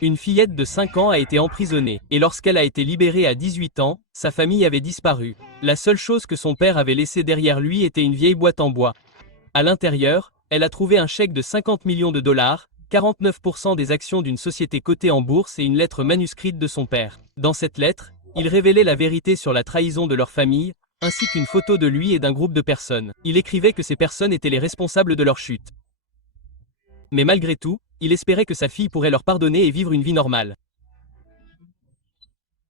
Une fillette de 5 ans a été emprisonnée, et lorsqu'elle a été libérée à 18 ans, sa famille avait disparu. La seule chose que son père avait laissée derrière lui était une vieille boîte en bois. À l'intérieur, elle a trouvé un chèque de 50 millions de dollars, 49% des actions d'une société cotée en bourse et une lettre manuscrite de son père. Dans cette lettre, il révélait la vérité sur la trahison de leur famille, ainsi qu'une photo de lui et d'un groupe de personnes. Il écrivait que ces personnes étaient les responsables de leur chute. Mais malgré tout, il espérait que sa fille pourrait leur pardonner et vivre une vie normale.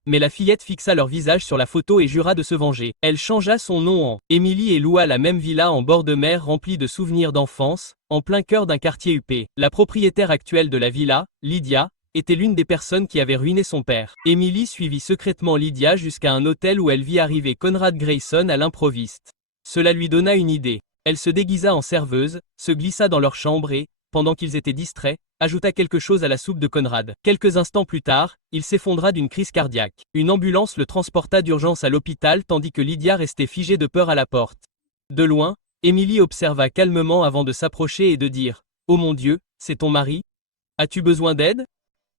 Mais la fillette fixa leur visage sur la photo et jura de se venger. Elle changea son nom en Emily et loua la même villa en bord de mer remplie de souvenirs d'enfance, en plein cœur d'un quartier huppé. La propriétaire actuelle de la villa, Lydia, était l'une des personnes qui avait ruiné son père. Emily suivit secrètement Lydia jusqu'à un hôtel où elle vit arriver Conrad Grayson à l'improviste. Cela lui donna une idée. Elle se déguisa en serveuse, se glissa dans leur chambre et, pendant qu'ils étaient distraits, ajouta quelque chose à la soupe de Conrad. Quelques instants plus tard, il s'effondra d'une crise cardiaque. Une ambulance le transporta d'urgence à l'hôpital tandis que Lydia restait figée de peur à la porte. De loin, Emily observa calmement avant de s'approcher et de dire « Oh mon Dieu, c'est ton mari? As-tu besoin d'aide ?»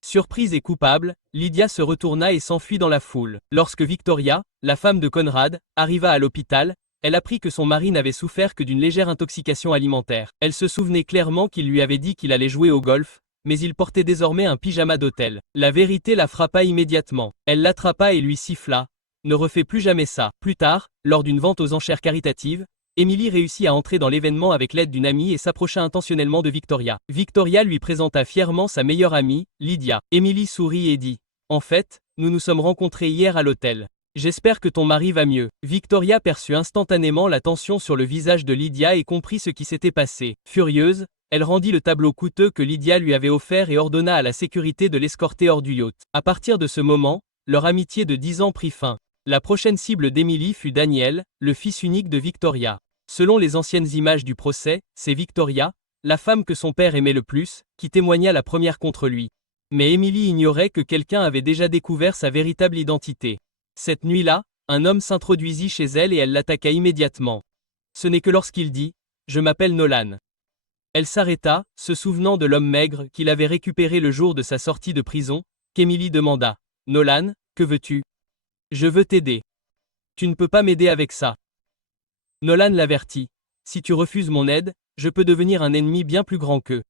Surprise et coupable, Lydia se retourna et s'enfuit dans la foule. Lorsque Victoria, la femme de Conrad, arriva à l'hôpital, elle apprit que son mari n'avait souffert que d'une légère intoxication alimentaire. Elle se souvenait clairement qu'il lui avait dit qu'il allait jouer au golf, mais il portait désormais un pyjama d'hôtel. La vérité la frappa immédiatement. Elle l'attrapa et lui siffla « Ne refais plus jamais ça ». Plus tard, lors d'une vente aux enchères caritatives, Emily réussit à entrer dans l'événement avec l'aide d'une amie et s'approcha intentionnellement de Victoria. Victoria lui présenta fièrement sa meilleure amie, Lydia. Emily sourit et dit « En fait, nous nous sommes rencontrés hier à l'hôtel. J'espère que ton mari va mieux. » Victoria perçut instantanément la tension sur le visage de Lydia et comprit ce qui s'était passé. Furieuse, elle rendit le tableau coûteux que Lydia lui avait offert et ordonna à la sécurité de l'escorter hors du yacht. À partir de ce moment, leur amitié de 10 ans prit fin. La prochaine cible d'Emily fut Daniel, le fils unique de Victoria. Selon les anciennes images du procès, c'est Victoria, la femme que son père aimait le plus, qui témoigna la première contre lui. Mais Emily ignorait que quelqu'un avait déjà découvert sa véritable identité. Cette nuit-là, un homme s'introduisit chez elle et elle l'attaqua immédiatement. Ce n'est que lorsqu'il dit « Je m'appelle Nolan ». Elle s'arrêta, se souvenant de l'homme maigre qu'il avait récupéré le jour de sa sortie de prison, qu'Emily demanda « Nolan, que veux-tu ? » « Je veux t'aider. Tu ne peux pas m'aider avec ça. » Nolan l'avertit. « Si tu refuses mon aide, je peux devenir un ennemi bien plus grand qu'eux. »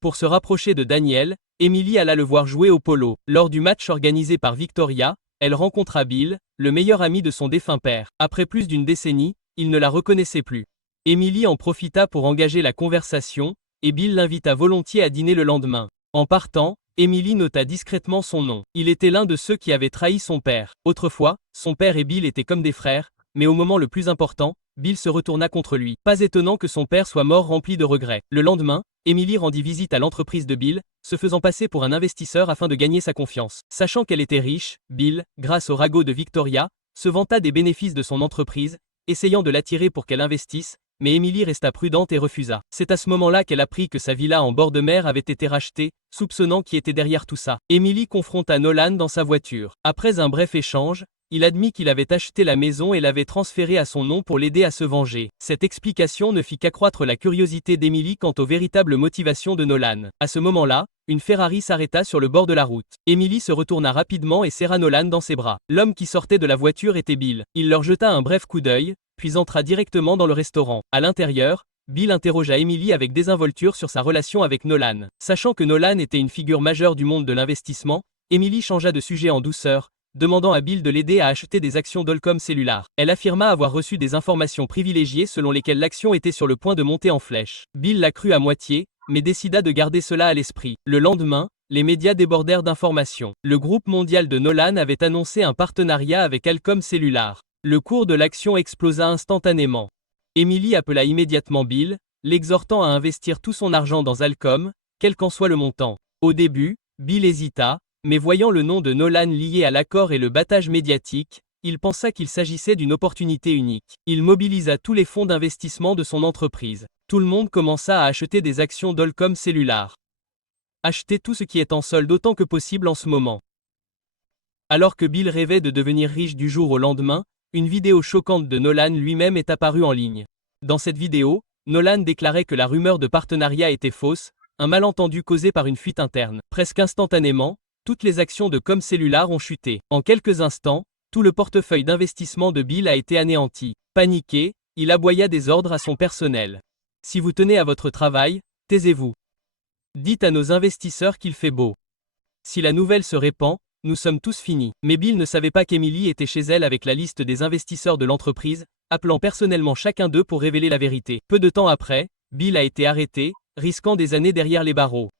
Pour se rapprocher de Daniel, Emily alla le voir jouer au polo. Lors du match organisé par Victoria, elle rencontra Bill, le meilleur ami de son défunt père. Après plus d'une décennie, il ne la reconnaissait plus. Emily en profita pour engager la conversation, et Bill l'invita volontiers à dîner le lendemain. En partant, Emily nota discrètement son nom. Il était l'un de ceux qui avaient trahi son père. Autrefois, son père et Bill étaient comme des frères, mais au moment le plus important, Bill se retourna contre lui. Pas étonnant que son père soit mort rempli de regrets. Le lendemain, Emily rendit visite à l'entreprise de Bill, se faisant passer pour un investisseur afin de gagner sa confiance. Sachant qu'elle était riche, Bill, grâce au ragot de Victoria, se vanta des bénéfices de son entreprise, essayant de l'attirer pour qu'elle investisse, mais Emily resta prudente et refusa. C'est à ce moment-là qu'elle apprit que sa villa en bord de mer avait été rachetée, soupçonnant qui était derrière tout ça. Emily confronta Nolan dans sa voiture. Après un bref échange, il admit qu'il avait acheté la maison et l'avait transférée à son nom pour l'aider à se venger. Cette explication ne fit qu'accroître la curiosité d'Emily quant aux véritables motivations de Nolan. À ce moment-là, une Ferrari s'arrêta sur le bord de la route. Emily se retourna rapidement et serra Nolan dans ses bras. L'homme qui sortait de la voiture était Bill. Il leur jeta un bref coup d'œil, puis entra directement dans le restaurant. À l'intérieur, Bill interrogea Emily avec désinvolture sur sa relation avec Nolan. Sachant que Nolan était une figure majeure du monde de l'investissement, Emily changea de sujet en douceur, demandant à Bill de l'aider à acheter des actions d'Holcomb Cellular. Elle affirma avoir reçu des informations privilégiées selon lesquelles l'action était sur le point de monter en flèche. Bill la crut à moitié, mais décida de garder cela à l'esprit. Le lendemain, les médias débordèrent d'informations. Le groupe mondial de Nolan avait annoncé un partenariat avec Holcomb Cellular. Le cours de l'action explosa instantanément. Emily appela immédiatement Bill, l'exhortant à investir tout son argent dans Holcomb, quel qu'en soit le montant. Au début, Bill hésita, mais voyant le nom de Nolan lié à l'accord et le battage médiatique, il pensa qu'il s'agissait d'une opportunité unique. Il mobilisa tous les fonds d'investissement de son entreprise. Tout le monde commença à acheter des actions d'Holcomb Cellular. Achetez tout ce qui est en solde autant que possible en ce moment. Alors que Bill rêvait de devenir riche du jour au lendemain, une vidéo choquante de Nolan lui-même est apparue en ligne. Dans cette vidéo, Nolan déclarait que la rumeur de partenariat était fausse, un malentendu causé par une fuite interne. Presque instantanément, toutes les actions de Comcellular ont chuté. En quelques instants, tout le portefeuille d'investissement de Bill a été anéanti. Paniqué, il aboya des ordres à son personnel. Si vous tenez à votre travail, taisez-vous. Dites à nos investisseurs qu'il fait beau. Si la nouvelle se répand, nous sommes tous finis. Mais Bill ne savait pas qu'Emily était chez elle avec la liste des investisseurs de l'entreprise, appelant personnellement chacun d'eux pour révéler la vérité. Peu de temps après, Bill a été arrêté, risquant des années derrière les barreaux.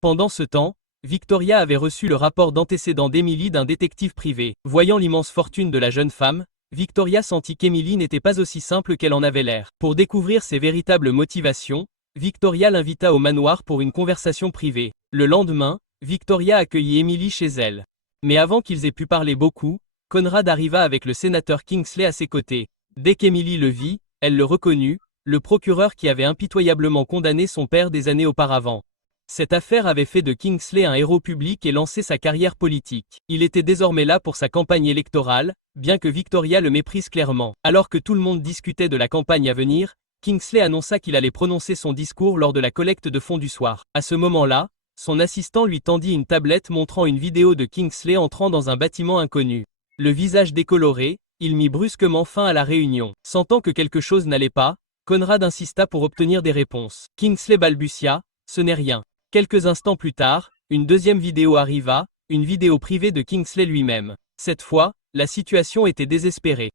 Pendant ce temps, Victoria avait reçu le rapport d'antécédents d'Emily d'un détective privé. Voyant l'immense fortune de la jeune femme, Victoria sentit qu'Emily n'était pas aussi simple qu'elle en avait l'air. Pour découvrir ses véritables motivations, Victoria l'invita au manoir pour une conversation privée. Le lendemain, Victoria accueillit Emily chez elle. Mais avant qu'ils aient pu parler beaucoup, Conrad arriva avec le sénateur Kingsley à ses côtés. Dès qu'Emily le vit, elle le reconnut, le procureur qui avait impitoyablement condamné son père des années auparavant. Cette affaire avait fait de Kingsley un héros public et lancé sa carrière politique. Il était désormais là pour sa campagne électorale, bien que Victoria le méprise clairement. Alors que tout le monde discutait de la campagne à venir, Kingsley annonça qu'il allait prononcer son discours lors de la collecte de fonds du soir. À ce moment-là, son assistant lui tendit une tablette montrant une vidéo de Kingsley entrant dans un bâtiment inconnu. Le visage décoloré, il mit brusquement fin à la réunion. Sentant que quelque chose n'allait pas, Conrad insista pour obtenir des réponses. Kingsley balbutia, « Ce n'est rien ». Quelques instants plus tard, une deuxième vidéo arriva, une vidéo privée de Kingsley lui-même. Cette fois, la situation était désespérée.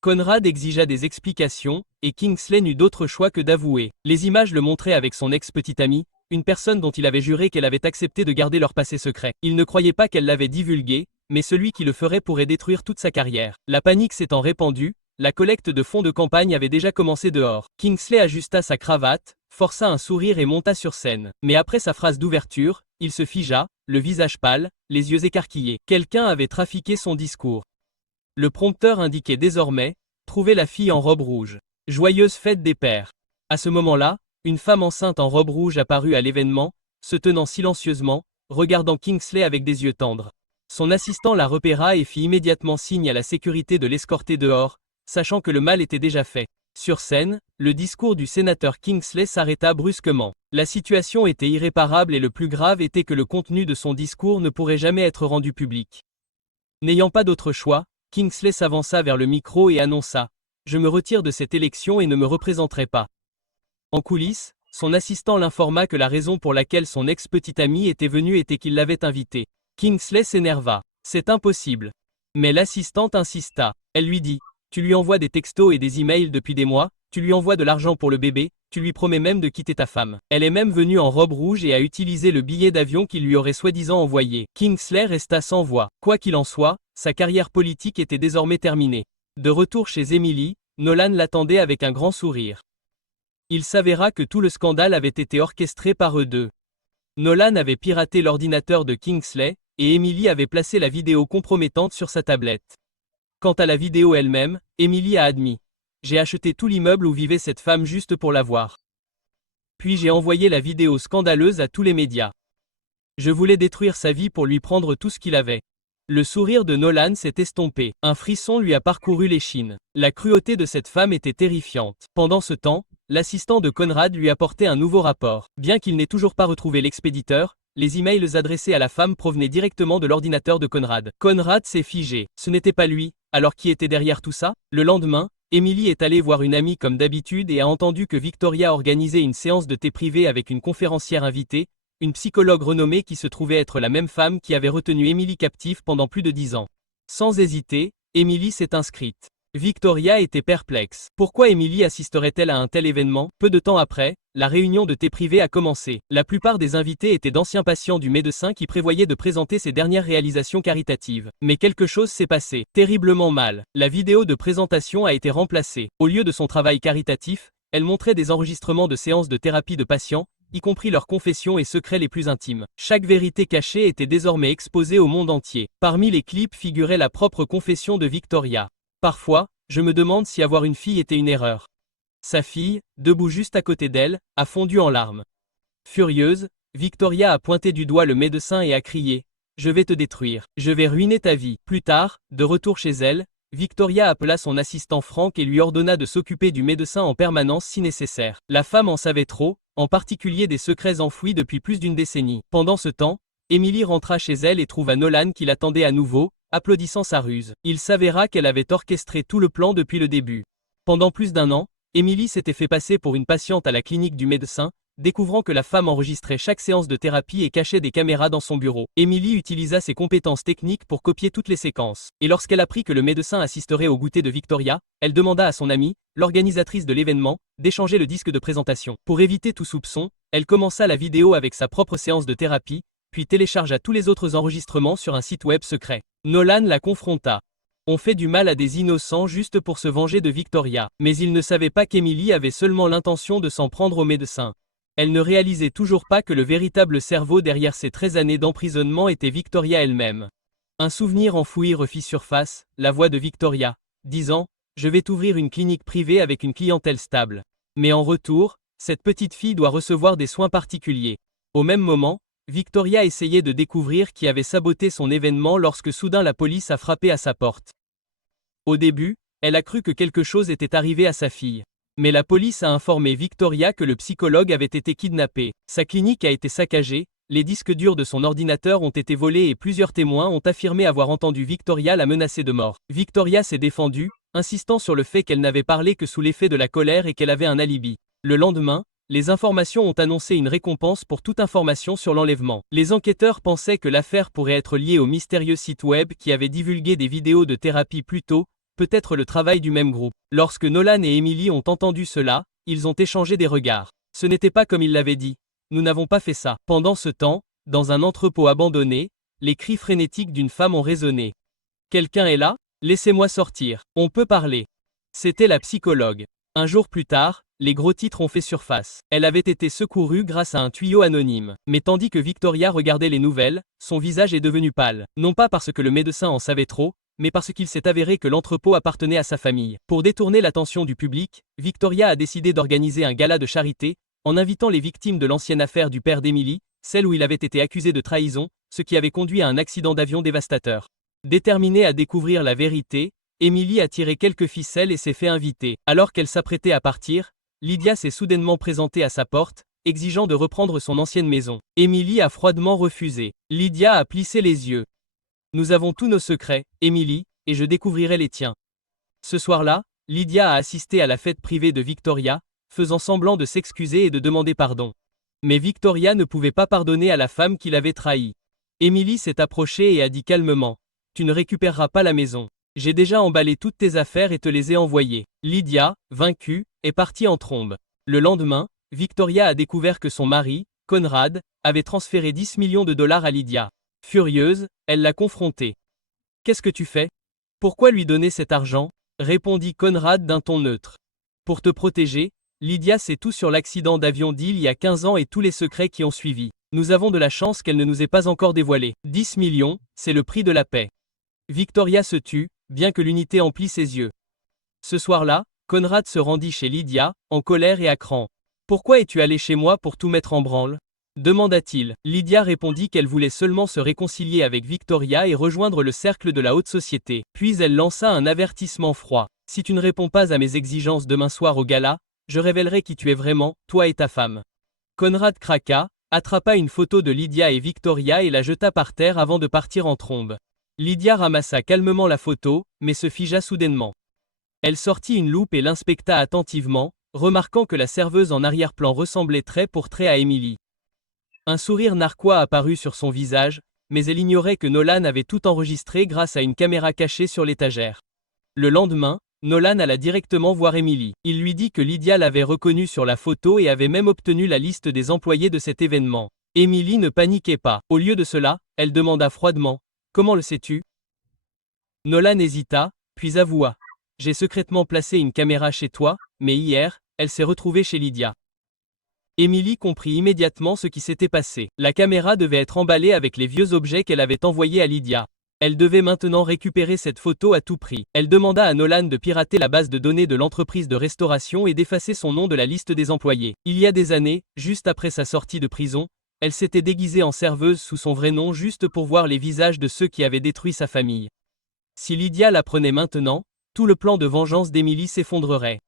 Conrad exigea des explications, et Kingsley n'eut d'autre choix que d'avouer. Les images le montraient avec son ex-petite amie, une personne dont il avait juré qu'elle avait accepté de garder leur passé secret. Il ne croyait pas qu'elle l'avait divulgué, mais celui qui le ferait pourrait détruire toute sa carrière. La panique s'étant répandue, la collecte de fonds de campagne avait déjà commencé dehors. Kingsley ajusta sa cravate, força un sourire et monta sur scène. Mais après sa phrase d'ouverture, il se figea, le visage pâle, les yeux écarquillés. Quelqu'un avait trafiqué son discours. Le prompteur indiquait désormais « Trouvez la fille en robe rouge. Joyeuse fête des pères ». À ce moment-là, une femme enceinte en robe rouge apparut à l'événement, se tenant silencieusement, regardant Kingsley avec des yeux tendres. Son assistant la repéra et fit immédiatement signe à la sécurité de l'escorter dehors, sachant que le mal était déjà fait. Sur scène, le discours du sénateur Kingsley s'arrêta brusquement. La situation était irréparable et le plus grave était que le contenu de son discours ne pourrait jamais être rendu public. N'ayant pas d'autre choix, Kingsley s'avança vers le micro et annonça « Je me retire de cette élection et ne me représenterai pas ». En coulisses, son assistant l'informa que la raison pour laquelle son ex-petite amie était venue était qu'il l'avait invitée. Kingsley s'énerva. « C'est impossible ». Mais l'assistante insista. Elle lui dit « Tu lui envoies des textos et des emails depuis des mois, tu lui envoies de l'argent pour le bébé, tu lui promets même de quitter ta femme. Elle est même venue en robe rouge et a utilisé le billet d'avion qu'il lui aurait soi-disant envoyé. » Kingsley resta sans voix. Quoi qu'il en soit, sa carrière politique était désormais terminée. De retour chez Emily, Nolan l'attendait avec un grand sourire. Il s'avéra que tout le scandale avait été orchestré par eux deux. Nolan avait piraté l'ordinateur de Kingsley, et Emily avait placé la vidéo compromettante sur sa tablette. Quant à la vidéo elle-même, Emily a admis. « J'ai acheté tout l'immeuble où vivait cette femme juste pour la voir. Puis j'ai envoyé la vidéo scandaleuse à tous les médias. Je voulais détruire sa vie pour lui prendre tout ce qu'il avait. » Le sourire de Nolan s'est estompé. Un frisson lui a parcouru l'échine. La cruauté de cette femme était terrifiante. Pendant ce temps, l'assistant de Conrad lui apportait un nouveau rapport. Bien qu'il n'ait toujours pas retrouvé l'expéditeur, les emails adressés à la femme provenaient directement de l'ordinateur de Conrad. Conrad s'est figé. Ce n'était pas lui. Alors qui était derrière tout ça? Le lendemain, Emily est allée voir une amie comme d'habitude et a entendu que Victoria organisait une séance de thé privée avec une conférencière invitée, une psychologue renommée qui se trouvait être la même femme qui avait retenu Emily captive pendant plus de 10 ans. Sans hésiter, Emily s'est inscrite. Victoria était perplexe. Pourquoi Emily assisterait-elle à un tel événement? Peu de temps après, la réunion de thé privé a commencé. La plupart des invités étaient d'anciens patients du médecin qui prévoyaient de présenter ses dernières réalisations caritatives. Mais quelque chose s'est passé. Terriblement mal. La vidéo de présentation a été remplacée. Au lieu de son travail caritatif, elle montrait des enregistrements de séances de thérapie de patients, y compris leurs confessions et secrets les plus intimes. Chaque vérité cachée était désormais exposée au monde entier. Parmi les clips figurait la propre confession de Victoria. Parfois, je me demande si avoir une fille était une erreur. Sa fille, debout juste à côté d'elle, a fondu en larmes. Furieuse, Victoria a pointé du doigt le médecin et a crié « Je vais te détruire, je vais ruiner ta vie ». Plus tard, de retour chez elle, Victoria appela son assistant Frank et lui ordonna de s'occuper du médecin en permanence si nécessaire. La femme en savait trop, en particulier des secrets enfouis depuis plus d'une décennie. Pendant ce temps, Emily rentra chez elle et trouva Nolan qui l'attendait à nouveau, applaudissant sa ruse. Il s'avéra qu'elle avait orchestré tout le plan depuis le début. Pendant plus d'un an, Emily s'était fait passer pour une patiente à la clinique du médecin, découvrant que la femme enregistrait chaque séance de thérapie et cachait des caméras dans son bureau. Emily utilisa ses compétences techniques pour copier toutes les séquences. Et lorsqu'elle apprit que le médecin assisterait au goûter de Victoria, elle demanda à son amie, l'organisatrice de l'événement, d'échanger le disque de présentation. Pour éviter tout soupçon, elle commença la vidéo avec sa propre séance de thérapie, puis téléchargea tous les autres enregistrements sur un site web secret. Nolan la confronta. On fait du mal à des innocents juste pour se venger de Victoria. Mais il ne savait pas qu'Emily avait seulement l'intention de s'en prendre au médecin. Elle ne réalisait toujours pas que le véritable cerveau derrière ces 13 années d'emprisonnement était Victoria elle-même. Un souvenir enfoui refit surface, la voix de Victoria, disant « Je vais t'ouvrir une clinique privée avec une clientèle stable. Mais en retour, cette petite fille doit recevoir des soins particuliers. » Au même moment, Victoria essayait de découvrir qui avait saboté son événement lorsque soudain la police a frappé à sa porte. Au début, elle a cru que quelque chose était arrivé à sa fille. Mais la police a informé Victoria que le psychologue avait été kidnappé. Sa clinique a été saccagée, les disques durs de son ordinateur ont été volés et plusieurs témoins ont affirmé avoir entendu Victoria la menacer de mort. Victoria s'est défendue, insistant sur le fait qu'elle n'avait parlé que sous l'effet de la colère et qu'elle avait un alibi. Le lendemain, les informations ont annoncé une récompense pour toute information sur l'enlèvement. Les enquêteurs pensaient que l'affaire pourrait être liée au mystérieux site web qui avait divulgué des vidéos de thérapie plus tôt, peut-être le travail du même groupe. Lorsque Nolan et Emily ont entendu cela, ils ont échangé des regards. Ce n'était pas comme ils l'avaient dit. Nous n'avons pas fait ça. Pendant ce temps, dans un entrepôt abandonné, les cris frénétiques d'une femme ont résonné. Quelqu'un est là? Laissez-moi sortir. On peut parler. C'était la psychologue. Un jour plus tard, les gros titres ont fait surface. Elle avait été secourue grâce à un tuyau anonyme. Mais tandis que Victoria regardait les nouvelles, son visage est devenu pâle. Non pas parce que le médecin en savait trop, mais parce qu'il s'est avéré que l'entrepôt appartenait à sa famille. Pour détourner l'attention du public, Victoria a décidé d'organiser un gala de charité, en invitant les victimes de l'ancienne affaire du père d'Emily, celle où il avait été accusé de trahison, ce qui avait conduit à un accident d'avion dévastateur. Déterminée à découvrir la vérité, Emily a tiré quelques ficelles et s'est fait inviter. Alors qu'elle s'apprêtait à partir, Lydia s'est soudainement présentée à sa porte, exigeant de reprendre son ancienne maison. Emily a froidement refusé. Lydia a plissé les yeux. Nous avons tous nos secrets, Emily, et je découvrirai les tiens. Ce soir-là, Lydia a assisté à la fête privée de Victoria, faisant semblant de s'excuser et de demander pardon. Mais Victoria ne pouvait pas pardonner à la femme qui l'avait trahie. Emily s'est approchée et a dit calmement « Tu ne récupéreras pas la maison. J'ai déjà emballé toutes tes affaires et te les ai envoyées. » Lydia, vaincue, est partie en trombe. Le lendemain, Victoria a découvert que son mari, Conrad, avait transféré 10 millions de dollars à Lydia. Furieuse, elle l'a confrontée. « Qu'est-ce que tu fais? Pourquoi lui donner cet argent ?» répondit Conrad d'un ton neutre. « Pour te protéger, Lydia sait tout sur l'accident d'avion d'il y a 15 ans et tous les secrets qui ont suivi. Nous avons de la chance qu'elle ne nous ait pas encore dévoilés. 10 millions, c'est le prix de la paix. » Victoria se tut, bien que l'unité emplit ses yeux. Ce soir-là, Conrad se rendit chez Lydia, en colère et à cran. « Pourquoi es-tu allé chez moi pour tout mettre en branle ?» demanda-t-il. Lydia répondit qu'elle voulait seulement se réconcilier avec Victoria et rejoindre le cercle de la haute société. Puis elle lança un avertissement froid. « Si tu ne réponds pas à mes exigences demain soir au gala, je révélerai qui tu es vraiment, toi et ta femme. » Conrad craqua, attrapa une photo de Lydia et Victoria et la jeta par terre avant de partir en trombe. Lydia ramassa calmement la photo, mais se figea soudainement. Elle sortit une loupe et l'inspecta attentivement, remarquant que la serveuse en arrière-plan ressemblait trait pour trait à Emily. Un sourire narquois apparut sur son visage, mais elle ignorait que Nolan avait tout enregistré grâce à une caméra cachée sur l'étagère. Le lendemain, Nolan alla directement voir Emily. Il lui dit que Lydia l'avait reconnue sur la photo et avait même obtenu la liste des employés de cet événement. Emily ne paniquait pas. Au lieu de cela, elle demanda froidement « Comment le sais-tu » Nolan hésita, puis avoua « J'ai secrètement placé une caméra chez toi, mais hier, elle s'est retrouvée chez Lydia. » Emily comprit immédiatement ce qui s'était passé. La caméra devait être emballée avec les vieux objets qu'elle avait envoyés à Lydia. Elle devait maintenant récupérer cette photo à tout prix. Elle demanda à Nolan de pirater la base de données de l'entreprise de restauration et d'effacer son nom de la liste des employés. Il y a des années, juste après sa sortie de prison, elle s'était déguisée en serveuse sous son vrai nom juste pour voir les visages de ceux qui avaient détruit sa famille. Si Lydia l'apprenait maintenant, tout le plan de vengeance d'Emily s'effondrerait.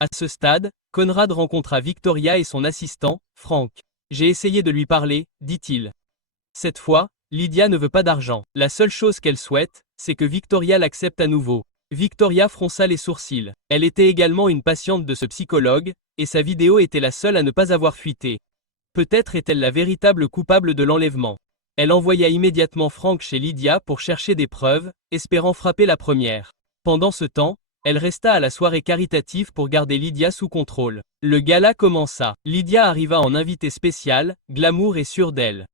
À ce stade, Conrad rencontra Victoria et son assistant, Frank. J'ai essayé de lui parler, dit-il. Cette fois, Lydia ne veut pas d'argent. La seule chose qu'elle souhaite, c'est que Victoria l'accepte à nouveau. Victoria fronça les sourcils. Elle était également une patiente de ce psychologue, et sa vidéo était la seule à ne pas avoir fuité. Peut-être est-elle la véritable coupable de l'enlèvement. Elle envoya immédiatement Frank chez Lydia pour chercher des preuves, espérant frapper la première. Pendant ce temps, elle resta à la soirée caritative pour garder Lydia sous contrôle. Le gala commença. Lydia arriva en invitée spéciale, glamour et sûre d'elle.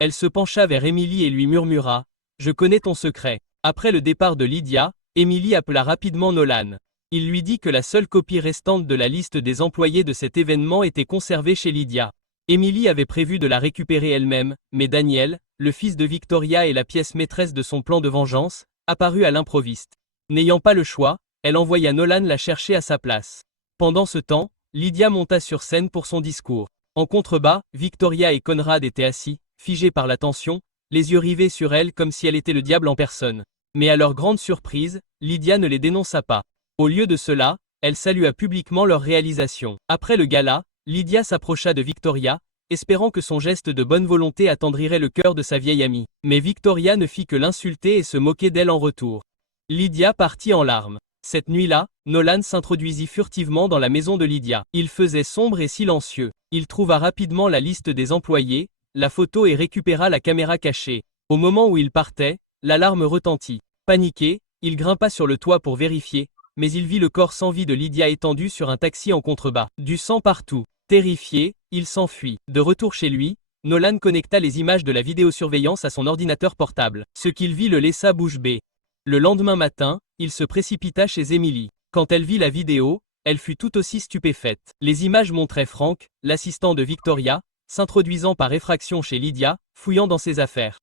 Elle se pencha vers Emily et lui murmura « Je connais ton secret ». Après le départ de Lydia, Emily appela rapidement Nolan. Il lui dit que la seule copie restante de la liste des employés de cet événement était conservée chez Lydia. Emily avait prévu de la récupérer elle-même, mais Daniel, le fils de Victoria et la pièce maîtresse de son plan de vengeance, apparut à l'improviste. N'ayant pas le choix, elle envoya Nolan la chercher à sa place. Pendant ce temps, Lydia monta sur scène pour son discours. En contrebas, Victoria et Conrad étaient assis, figés par la tension, les yeux rivés sur elle comme si elle était le diable en personne. Mais à leur grande surprise, Lydia ne les dénonça pas. Au lieu de cela, elle salua publiquement leur réalisation. Après le gala, Lydia s'approcha de Victoria, espérant que son geste de bonne volonté attendrirait le cœur de sa vieille amie. Mais Victoria ne fit que l'insulter et se moquer d'elle en retour. Lydia partit en larmes. Cette nuit-là, Nolan s'introduisit furtivement dans la maison de Lydia. Il faisait sombre et silencieux. Il trouva rapidement la liste des employés, la photo et récupéra la caméra cachée. Au moment où il partait, l'alarme retentit. Paniqué, il grimpa sur le toit pour vérifier, mais il vit le corps sans vie de Lydia étendu sur un taxi en contrebas. Du sang partout. Terrifié, il s'enfuit. De retour chez lui, Nolan connecta les images de la vidéosurveillance à son ordinateur portable. Ce qu'il vit le laissa bouche bée. Le lendemain matin, il se précipita chez Emily. Quand elle vit la vidéo, elle fut tout aussi stupéfaite. Les images montraient Frank, l'assistant de Victoria, s'introduisant par effraction chez Lydia, fouillant dans ses affaires.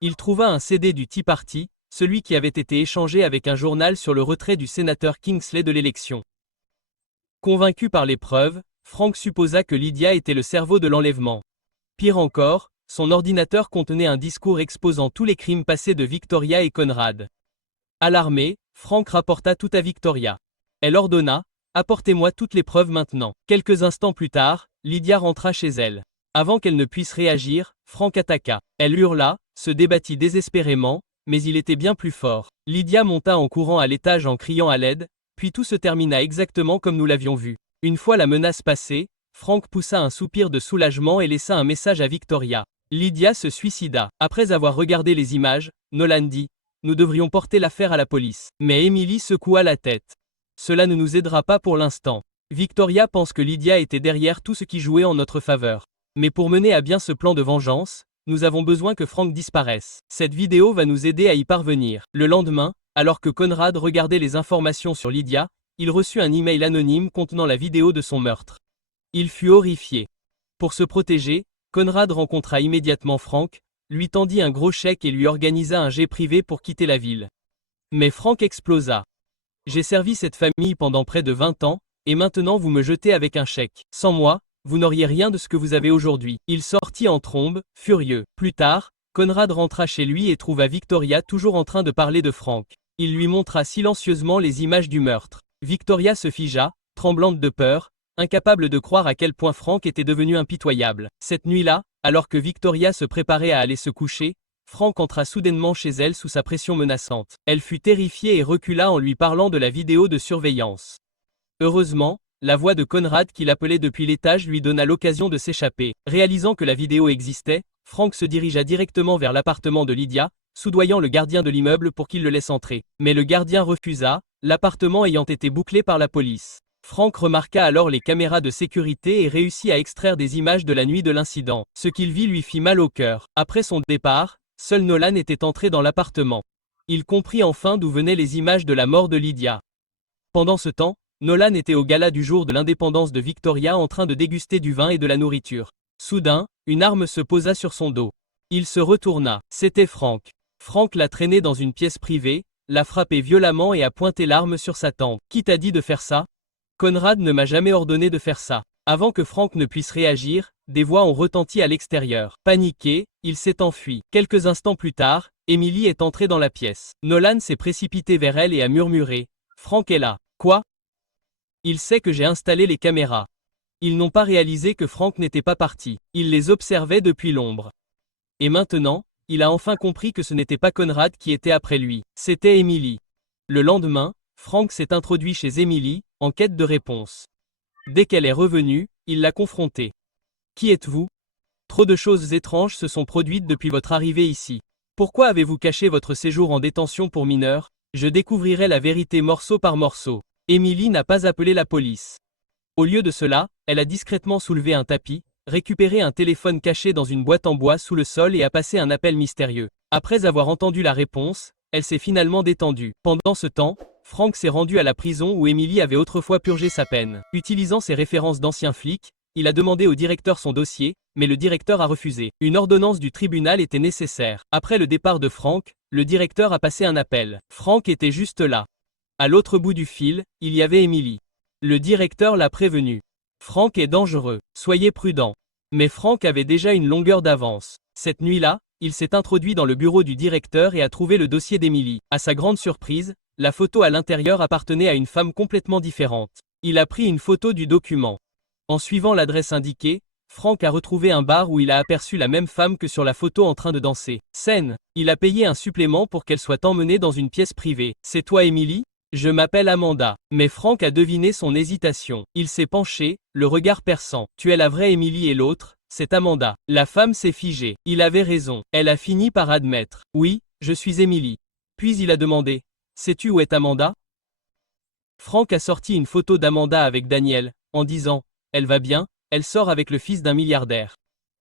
Il trouva un CD du Tea Party, celui qui avait été échangé avec un journal sur le retrait du sénateur Kingsley de l'élection. Convaincu par les preuves, Frank supposa que Lydia était le cerveau de l'enlèvement. Pire encore, son ordinateur contenait un discours exposant tous les crimes passés de Victoria et Conrad. Alarmé, Frank rapporta tout à Victoria. Elle ordonna « Apportez-moi toutes les preuves maintenant ». Quelques instants plus tard, Lydia rentra chez elle. Avant qu'elle ne puisse réagir, Frank attaqua. Elle hurla, se débattit désespérément, mais il était bien plus fort. Lydia monta en courant à l'étage en criant à l'aide, puis tout se termina exactement comme nous l'avions vu. Une fois la menace passée, Frank poussa un soupir de soulagement et laissa un message à Victoria. Lydia se suicida. Après avoir regardé les images, Nolan dit « Nous devrions porter l'affaire à la police ». Mais Emily secoua la tête. « Cela ne nous aidera pas pour l'instant. Victoria pense que Lydia était derrière tout ce qui jouait en notre faveur. Mais pour mener à bien ce plan de vengeance, nous avons besoin que Frank disparaisse. Cette vidéo va nous aider à y parvenir. » Le lendemain, alors que Conrad regardait les informations sur Lydia, il reçut un email anonyme contenant la vidéo de son meurtre. Il fut horrifié. Pour se protéger, Conrad rencontra immédiatement Frank, lui tendit un gros chèque et lui organisa un jet privé pour quitter la ville. Mais Frank explosa. « J'ai servi cette famille pendant près de 20 ans, et maintenant vous me jetez avec un chèque. Sans moi, vous n'auriez rien de ce que vous avez aujourd'hui. » Il sortit en trombe, furieux. Plus tard, Conrad rentra chez lui et trouva Victoria toujours en train de parler de Frank. Il lui montra silencieusement les images du meurtre. Victoria se figea, tremblante de peur, incapable de croire à quel point Frank était devenu impitoyable. Cette nuit-là, alors que Victoria se préparait à aller se coucher, Frank entra soudainement chez elle sous sa pression menaçante. Elle fut terrifiée et recula en lui parlant de la vidéo de surveillance. Heureusement, la voix de Conrad qui l'appelait depuis l'étage lui donna l'occasion de s'échapper. Réalisant que la vidéo existait, Frank se dirigea directement vers l'appartement de Lydia, soudoyant le gardien de l'immeuble pour qu'il le laisse entrer. Mais le gardien refusa, l'appartement ayant été bouclé par la police. Frank remarqua alors les caméras de sécurité et réussit à extraire des images de la nuit de l'incident. Ce qu'il vit lui fit mal au cœur. Après son départ, seul Nolan était entré dans l'appartement. Il comprit enfin d'où venaient les images de la mort de Lydia. Pendant ce temps, Nolan était au gala du jour de l'indépendance de Victoria en train de déguster du vin et de la nourriture. Soudain, une arme se posa sur son dos. Il se retourna. C'était Frank. Frank l'a traîné dans une pièce privée, l'a frappé violemment et a pointé l'arme sur sa tempe. « Qui t'a dit de faire ça ? Conrad ne m'a jamais ordonné de faire ça. » Avant que Frank ne puisse réagir, des voix ont retenti à l'extérieur. Paniqué, il s'est enfui. Quelques instants plus tard, Emily est entrée dans la pièce. Nolan s'est précipité vers elle et a murmuré « Frank est là. » Quoi ? Il sait que j'ai installé les caméras. Ils n'ont pas réalisé que Frank n'était pas parti. Il les observait depuis l'ombre. Et maintenant, il a enfin compris que ce n'était pas Conrad qui était après lui. C'était Emily. Le lendemain, Frank s'est introduit chez Emily, en quête de réponse. Dès qu'elle est revenue, il l'a confrontée. Qui êtes-vous? Trop de choses étranges se sont produites depuis votre arrivée ici. Pourquoi avez-vous caché votre séjour en détention pour mineurs? Je découvrirai la vérité morceau par morceau. Emily n'a pas appelé la police. Au lieu de cela, elle a discrètement soulevé un tapis, récupéré un téléphone caché dans une boîte en bois sous le sol et a passé un appel mystérieux. Après avoir entendu la réponse, elle s'est finalement détendue. Pendant ce temps, Frank s'est rendu à la prison où Emily avait autrefois purgé sa peine. Utilisant ses références d'anciens flics, il a demandé au directeur son dossier, mais le directeur a refusé. Une ordonnance du tribunal était nécessaire. Après le départ de Frank, le directeur a passé un appel. Frank était juste là. À l'autre bout du fil, il y avait Emily. Le directeur l'a prévenu. Frank est dangereux, soyez prudent. Mais Frank avait déjà une longueur d'avance. Cette nuit-là, il s'est introduit dans le bureau du directeur et a trouvé le dossier d'Emily. À sa grande surprise, la photo à l'intérieur appartenait à une femme complètement différente. Il a pris une photo du document. En suivant l'adresse indiquée, Frank a retrouvé un bar où il a aperçu la même femme que sur la photo en train de danser. Scène. Il a payé un supplément pour qu'elle soit emmenée dans une pièce privée. C'est toi Emily? Je m'appelle Amanda. Mais Frank a deviné son hésitation. Il s'est penché, le regard perçant. Tu es la vraie Emily et l'autre, c'est Amanda. La femme s'est figée. Il avait raison. Elle a fini par admettre. Oui, je suis Emily. Puis il a demandé. Sais-tu où est Amanda? Frank a sorti une photo d'Amanda avec Daniel, en disant. Elle va bien, elle sort avec le fils d'un milliardaire.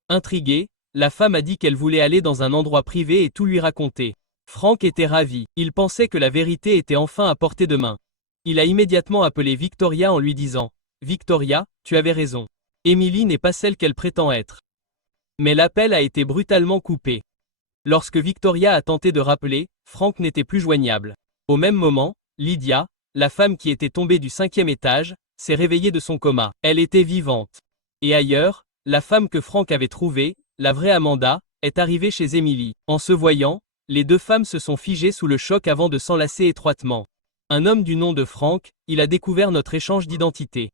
Intriguée, la femme a dit qu'elle voulait aller dans un endroit privé et tout lui raconter. Frank était ravi. Il pensait que la vérité était enfin à portée de main. Il a immédiatement appelé Victoria en lui disant « Victoria, tu avais raison. Emily n'est pas celle qu'elle prétend être. » Mais l'appel a été brutalement coupé. Lorsque Victoria a tenté de rappeler, Frank n'était plus joignable. Au même moment, Lydia, la femme qui était tombée du 5e étage, s'est réveillée de son coma. Elle était vivante. Et ailleurs, la femme que Frank avait trouvée, la vraie Amanda, est arrivée chez Emily. En se voyant, les deux femmes se sont figées sous le choc avant de s'enlacer étroitement. Un homme du nom de Frank, il a découvert notre échange d'identité.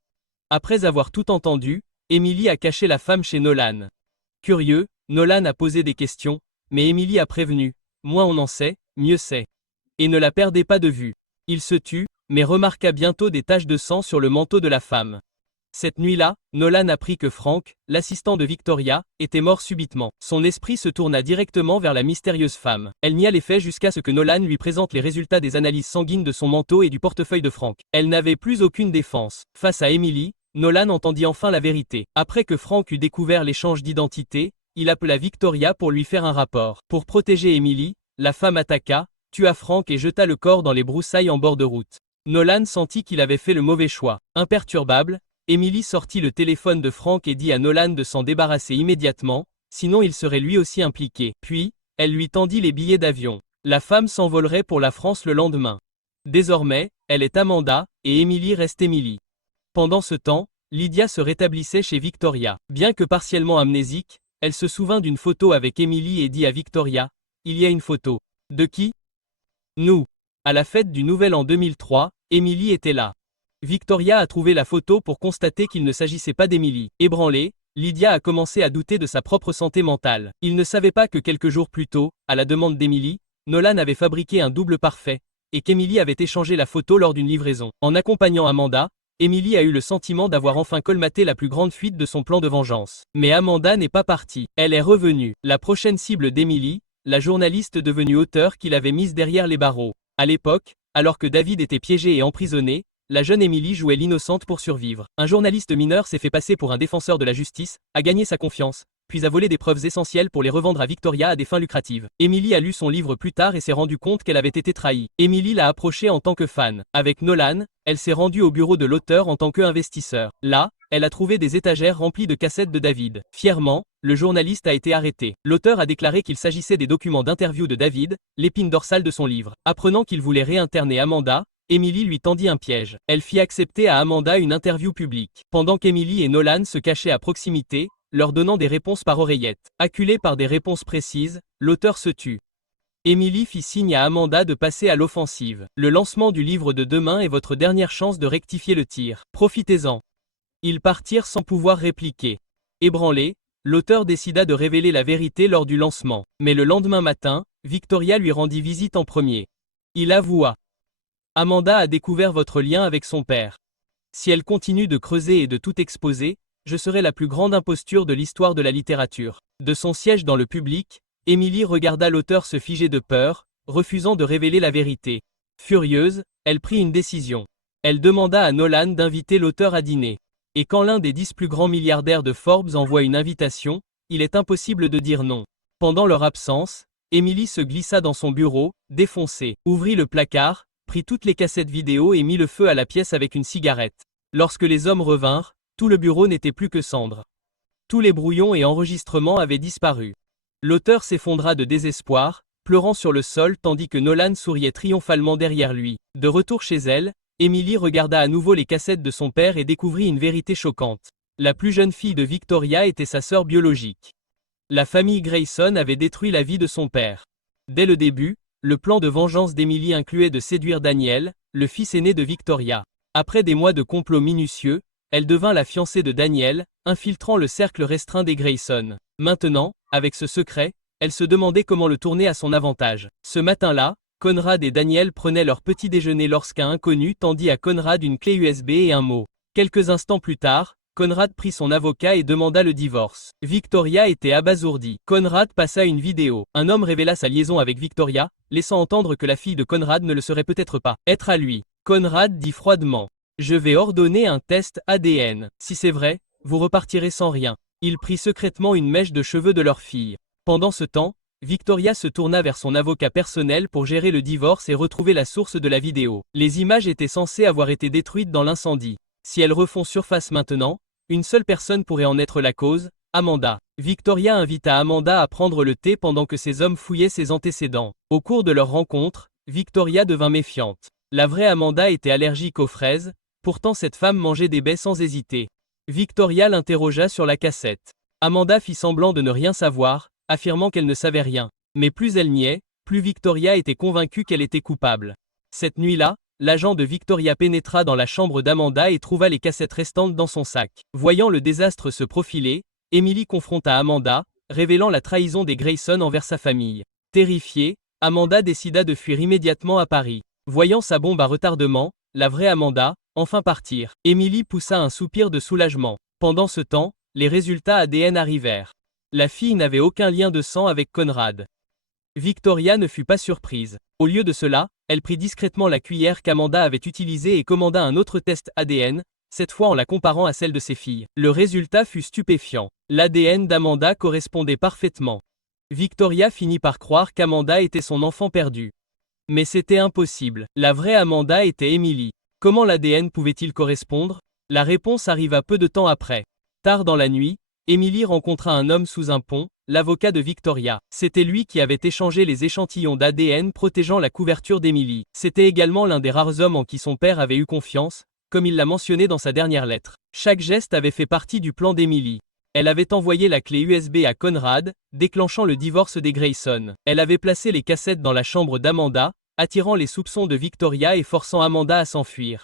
Après avoir tout entendu, Emily a caché la femme chez Nolan. Curieux, Nolan a posé des questions, mais Emily a prévenu. Moins on en sait, mieux c'est. Et ne la perdez pas de vue. Il se tut, mais remarqua bientôt des taches de sang sur le manteau de la femme. Cette nuit-là, Nolan apprit que Frank, l'assistant de Victoria, était mort subitement. Son esprit se tourna directement vers la mystérieuse femme. Elle nia les faits jusqu'à ce que Nolan lui présente les résultats des analyses sanguines de son manteau et du portefeuille de Frank. Elle n'avait plus aucune défense. Face à Emily, Nolan entendit enfin la vérité. Après que Frank eut découvert l'échange d'identité, il appela Victoria pour lui faire un rapport. Pour protéger Emily, la femme attaqua, tua Frank et jeta le corps dans les broussailles en bord de route. Nolan sentit qu'il avait fait le mauvais choix. Imperturbable, Emily sortit le téléphone de Frank et dit à Nolan de s'en débarrasser immédiatement, sinon il serait lui aussi impliqué. Puis, elle lui tendit les billets d'avion. La femme s'envolerait pour la France le lendemain. Désormais, elle est Amanda, et Emily reste Emily. Pendant ce temps, Lydia se rétablissait chez Victoria. Bien que partiellement amnésique, elle se souvint d'une photo avec Emily et dit à Victoria, « Il y a une photo. De qui? Nous. » À la fête du Nouvel An 2003, Emily était là. Victoria a trouvé la photo pour constater qu'il ne s'agissait pas d'Emily. Ébranlée, Lydia a commencé à douter de sa propre santé mentale. Il ne savait pas que quelques jours plus tôt, à la demande d'Emily, Nolan avait fabriqué un double parfait, et qu'Emily avait échangé la photo lors d'une livraison. En accompagnant Amanda, Emily a eu le sentiment d'avoir enfin colmaté la plus grande fuite de son plan de vengeance. Mais Amanda n'est pas partie. Elle est revenue. La prochaine cible d'Emily, la journaliste devenue auteure qu'il avait mise derrière les barreaux. À l'époque, alors que David était piégé et emprisonné, la jeune Emily jouait l'innocente pour survivre. Un journaliste mineur s'est fait passer pour un défenseur de la justice, a gagné sa confiance, puis a volé des preuves essentielles pour les revendre à Victoria à des fins lucratives. Emily a lu son livre plus tard et s'est rendu compte qu'elle avait été trahie. Emily l'a approché en tant que fan. Avec Nolan, elle s'est rendue au bureau de l'auteur en tant qu'investisseur. Là, elle a trouvé des étagères remplies de cassettes de David. Fièrement, le journaliste a été arrêté. L'auteur a déclaré qu'il s'agissait des documents d'interview de David, l'épine dorsale de son livre. Apprenant qu'il voulait réinterner Amanda, Emily lui tendit un piège. Elle fit accepter à Amanda une interview publique. Pendant qu'Emily et Nolan se cachaient à proximité, leur donnant des réponses par oreillette. Acculé par des réponses précises, l'auteur se tut. Emily fit signe à Amanda de passer à l'offensive. Le lancement du livre de demain est votre dernière chance de rectifier le tir. Profitez-en. Ils partirent sans pouvoir répliquer. Ébranlé, l'auteur décida de révéler la vérité lors du lancement. Mais le lendemain matin, Victoria lui rendit visite en premier. Il avoua. Amanda a découvert votre lien avec son père. Si elle continue de creuser et de tout exposer, je serai la plus grande imposture de l'histoire de la littérature. De son siège dans le public, Emily regarda l'auteur se figer de peur, refusant de révéler la vérité. Furieuse, elle prit une décision. Elle demanda à Nolan d'inviter l'auteur à dîner. Et quand l'un des 10 plus grands milliardaires de Forbes envoie une invitation, il est impossible de dire non. Pendant leur absence, Emily se glissa dans son bureau, défoncé, ouvrit le placard, prit toutes les cassettes vidéo et mit le feu à la pièce avec une cigarette. Lorsque les hommes revinrent, tout le bureau n'était plus que cendres. Tous les brouillons et enregistrements avaient disparu. L'auteur s'effondra de désespoir, pleurant sur le sol tandis que Nolan souriait triomphalement derrière lui. De retour chez elle, Emily regarda à nouveau les cassettes de son père et découvrit une vérité choquante. La plus jeune fille de Victoria était sa sœur biologique. La famille Grayson avait détruit la vie de son père. Dès le début, le plan de vengeance d'Emily incluait de séduire Daniel, le fils aîné de Victoria. Après des mois de complot minutieux, elle devint la fiancée de Daniel, infiltrant le cercle restreint des Grayson. Maintenant, avec ce secret, elle se demandait comment le tourner à son avantage. Ce matin-là, Conrad et Daniel prenaient leur petit déjeuner lorsqu'un inconnu tendit à Conrad une clé USB et un mot. Quelques instants plus tard, Conrad prit son avocat et demanda le divorce. Victoria était abasourdie. Conrad passa une vidéo. Un homme révéla sa liaison avec Victoria, laissant entendre que la fille de Conrad ne le serait peut-être pas. Être à lui. Conrad dit froidement. Je vais ordonner un test ADN. Si c'est vrai, vous repartirez sans rien. Il prit secrètement une mèche de cheveux de leur fille. Pendant ce temps, Victoria se tourna vers son avocat personnel pour gérer le divorce et retrouver la source de la vidéo. Les images étaient censées avoir été détruites dans l'incendie. Si elles refont surface maintenant, une seule personne pourrait en être la cause, Amanda. Victoria invita Amanda à prendre le thé pendant que ses hommes fouillaient ses antécédents. Au cours de leur rencontre, Victoria devint méfiante. La vraie Amanda était allergique aux fraises, pourtant cette femme mangeait des baies sans hésiter. Victoria l'interrogea sur la cassette. Amanda fit semblant de ne rien savoir, affirmant qu'elle ne savait rien. Mais plus elle niait, plus Victoria était convaincue qu'elle était coupable. Cette nuit-là, l'agent de Victoria pénétra dans la chambre d'Amanda et trouva les cassettes restantes dans son sac. Voyant le désastre se profiler, Emily confronta Amanda, révélant la trahison des Grayson envers sa famille. Terrifiée, Amanda décida de fuir immédiatement à Paris. Voyant sa bombe à retardement, la vraie Amanda, enfin partir. Emily poussa un soupir de soulagement. Pendant ce temps, les résultats ADN arrivèrent. La fille n'avait aucun lien de sang avec Conrad. Victoria ne fut pas surprise. Au lieu de cela, elle prit discrètement la cuillère qu'Amanda avait utilisée et commanda un autre test ADN, cette fois en la comparant à celle de ses filles. Le résultat fut stupéfiant. L'ADN d'Amanda correspondait parfaitement. Victoria finit par croire qu'Amanda était son enfant perdu. Mais c'était impossible. La vraie Amanda était Emily. Comment l'ADN pouvait-il correspondre? La réponse arriva peu de temps après. Tard dans la nuit, Emily rencontra un homme sous un pont, l'avocat de Victoria. C'était lui qui avait échangé les échantillons d'ADN protégeant la couverture d'Emily. C'était également l'un des rares hommes en qui son père avait eu confiance, comme il l'a mentionné dans sa dernière lettre. Chaque geste avait fait partie du plan d'Emily. Elle avait envoyé la clé USB à Conrad, déclenchant le divorce des Grayson. Elle avait placé les cassettes dans la chambre d'Amanda, attirant les soupçons de Victoria et forçant Amanda à s'enfuir.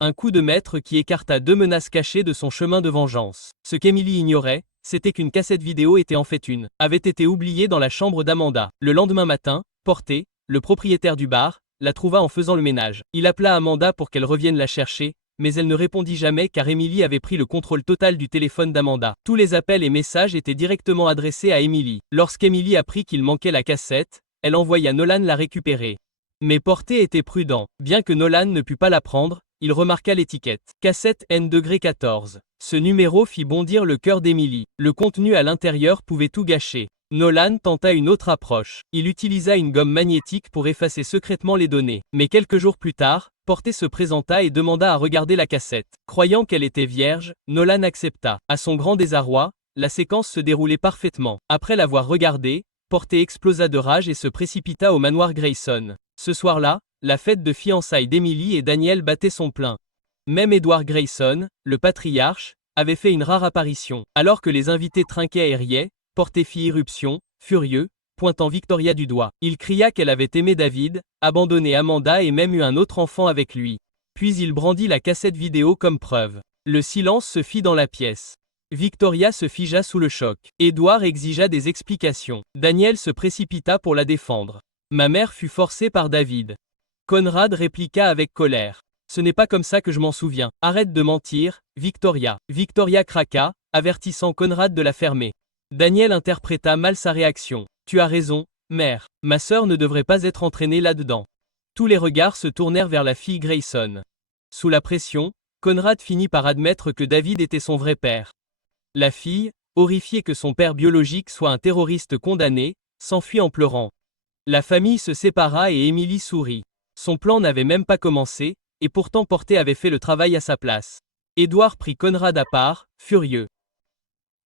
Un coup de maître qui écarta 2 menaces cachées de son chemin de vengeance. Ce qu'Emily ignorait, c'était qu'une cassette vidéo était en fait avait été oubliée dans la chambre d'Amanda. Le lendemain matin, Porté, le propriétaire du bar, la trouva en faisant le ménage. Il appela Amanda pour qu'elle revienne la chercher, mais elle ne répondit jamais car Emily avait pris le contrôle total du téléphone d'Amanda. Tous les appels et messages étaient directement adressés à Emily. Lorsqu'Emily apprit qu'il manquait la cassette, elle envoya Nolan la récupérer. Mais Porté était prudent. Bien que Nolan ne pût pas la prendre, il remarqua l'étiquette. Cassette N-14. Ce numéro fit bondir le cœur d'Emily. Le contenu à l'intérieur pouvait tout gâcher. Nolan tenta une autre approche. Il utilisa une gomme magnétique pour effacer secrètement les données. Mais quelques jours plus tard, Porté se présenta et demanda à regarder la cassette. Croyant qu'elle était vierge, Nolan accepta. À son grand désarroi, la séquence se déroulait parfaitement. Après l'avoir regardée, Porté explosa de rage et se précipita au manoir Grayson. Ce soir-là, la fête de fiançailles d'Emily et Daniel battait son plein. Même Edward Grayson, le patriarche, avait fait une rare apparition. Alors que les invités trinquaient et riaient, Porté fit irruption, furieux, pointant Victoria du doigt. Il cria qu'elle avait aimé David, abandonné Amanda et même eu un autre enfant avec lui. Puis il brandit la cassette vidéo comme preuve. Le silence se fit dans la pièce. Victoria se figea sous le choc. Édouard exigea des explications. Daniel se précipita pour la défendre. Ma mère fut forcée par David. Conrad répliqua avec colère. Ce n'est pas comme ça que je m'en souviens. Arrête de mentir, Victoria. Victoria craqua, avertissant Conrad de la fermer. Daniel interpréta mal sa réaction. Tu as raison, mère. Ma sœur ne devrait pas être entraînée là-dedans. Tous les regards se tournèrent vers la fille Grayson. Sous la pression, Conrad finit par admettre que David était son vrai père. La fille, horrifiée que son père biologique soit un terroriste condamné, s'enfuit en pleurant. La famille se sépara et Emily sourit. Son plan n'avait même pas commencé, et pourtant Porté avait fait le travail à sa place. Édouard prit Conrad à part, furieux.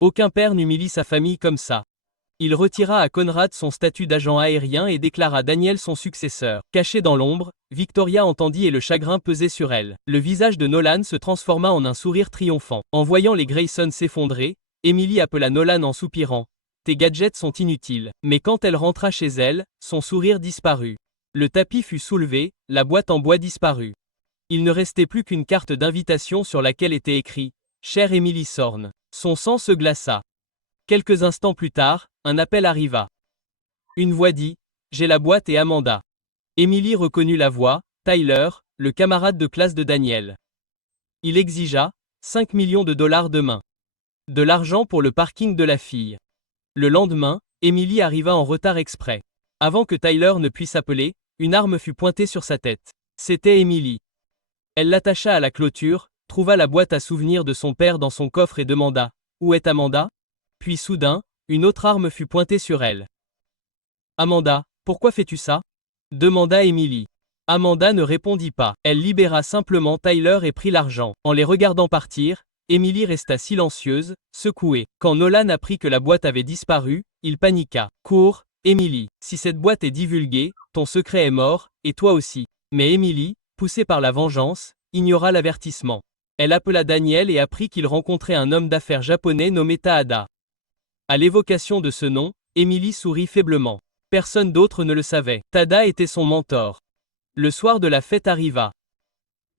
Aucun père n'humilie sa famille comme ça. Il retira à Conrad son statut d'agent aérien et déclara Daniel son successeur. Cachée dans l'ombre, Victoria entendit et le chagrin pesait sur elle. Le visage de Nolan se transforma en un sourire triomphant. En voyant les Grayson s'effondrer, Emily appela Nolan en soupirant. Tes gadgets sont inutiles. Mais quand elle rentra chez elle, son sourire disparut. Le tapis fut soulevé, la boîte en bois disparut. Il ne restait plus qu'une carte d'invitation sur laquelle était écrit « Chère Emily Sorn ». Son sang se glaça. Quelques instants plus tard, un appel arriva. Une voix dit « J'ai la boîte et Amanda ». Emily reconnut la voix, Tyler, le camarade de classe de Daniel. Il exigea 5 millions de dollars demain. De l'argent pour le parking de la fille. Le lendemain, Emily arriva en retard exprès. Avant que Tyler ne puisse appeler, une arme fut pointée sur sa tête. C'était Emily. Elle l'attacha à la clôture, trouva la boîte à souvenirs de son père dans son coffre et demanda « Où est Amanda ?» Puis soudain, une autre arme fut pointée sur elle. « Amanda, pourquoi fais-tu ça ?» demanda Emily. Amanda ne répondit pas. Elle libéra simplement Tyler et prit l'argent. En les regardant partir, Emily resta silencieuse, secouée. Quand Nolan apprit que la boîte avait disparu, il paniqua. « Cours, Emily. Si cette boîte est divulguée, ton secret est mort, et toi aussi. » Mais Emily, poussée par la vengeance, ignora l'avertissement. Elle appela Daniel et apprit qu'il rencontrait un homme d'affaires japonais nommé Taada. À l'évocation de ce nom, Emily sourit faiblement. Personne d'autre ne le savait. Taada était son mentor. Le soir de la fête arriva.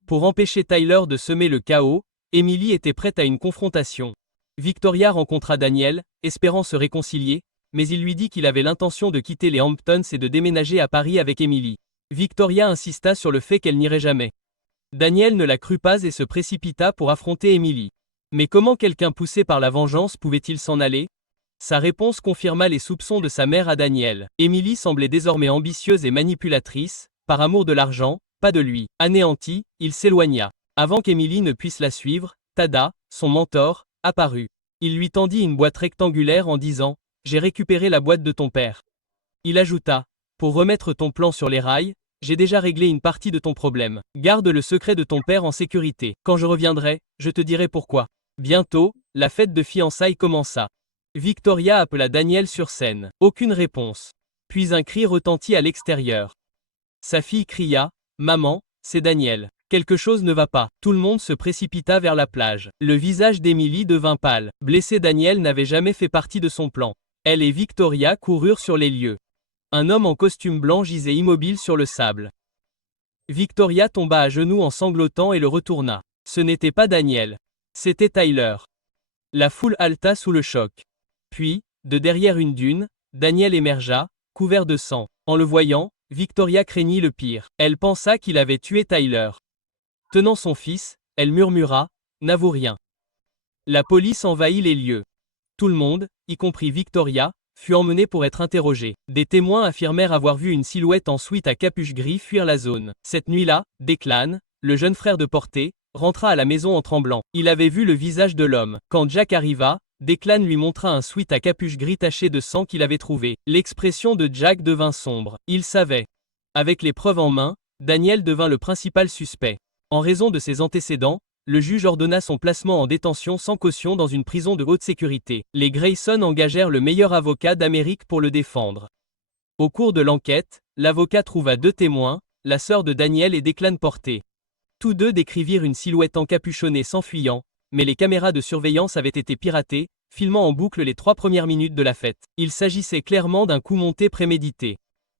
Pour empêcher Tyler de semer le chaos, Emily était prête à une confrontation. Victoria rencontra Daniel, espérant se réconcilier, mais il lui dit qu'il avait l'intention de quitter les Hamptons et de déménager à Paris avec Emily. Victoria insista sur le fait qu'elle n'irait jamais. Daniel ne la crut pas et se précipita pour affronter Emily. Mais comment quelqu'un poussé par la vengeance pouvait-il s'en aller ? Sa réponse confirma les soupçons de sa mère à Daniel. Emily semblait désormais ambitieuse et manipulatrice, par amour de l'argent, pas de lui. Anéanti, il s'éloigna. Avant qu'Emily ne puisse la suivre, Taada, son mentor, apparut. Il lui tendit une boîte rectangulaire en disant « J'ai récupéré la boîte de ton père ». Il ajouta « Pour remettre ton plan sur les rails, j'ai déjà réglé une partie de ton problème. Garde le secret de ton père en sécurité. Quand je reviendrai, je te dirai pourquoi. » Bientôt, la fête de fiançailles commença. Victoria appela Daniel sur scène. Aucune réponse. Puis un cri retentit à l'extérieur. Sa fille cria « Maman, c'est Daniel. Quelque chose ne va pas. » Tout le monde se précipita vers la plage. Le visage d'Emily devint pâle. Blessé, Daniel n'avait jamais fait partie de son plan. Elle et Victoria coururent sur les lieux. Un homme en costume blanc gisait immobile sur le sable. Victoria tomba à genoux en sanglotant et le retourna. Ce n'était pas Daniel. C'était Tyler. La foule haleta sous le choc. Puis, de derrière une dune, Daniel émergea, couvert de sang. En le voyant, Victoria craignit le pire. Elle pensa qu'il avait tué Tyler. Tenant son fils, elle murmura « N'avoue rien ». La police envahit les lieux. Tout le monde, y compris Victoria, fut emmené pour être interrogé. Des témoins affirmèrent avoir vu une silhouette en sweat à capuche gris fuir la zone. Cette nuit-là, Declan, le jeune frère de Porté, rentra à la maison en tremblant. Il avait vu le visage de l'homme. Quand Jack arriva, Declan lui montra un sweat à capuche gris taché de sang qu'il avait trouvé. L'expression de Jack devint sombre. Il savait. Avec les preuves en main, Daniel devint le principal suspect. En raison de ses antécédents, le juge ordonna son placement en détention sans caution dans une prison de haute sécurité. Les Grayson engagèrent le meilleur avocat d'Amérique pour le défendre. Au cours de l'enquête, l'avocat trouva 2 témoins, la sœur de Daniel et Declan Porté. Tous deux décrivirent une silhouette encapuchonnée s'enfuyant, mais les caméras de surveillance avaient été piratées, filmant en boucle les 3 premières minutes de la fête. Il s'agissait clairement d'un coup monté prémédité.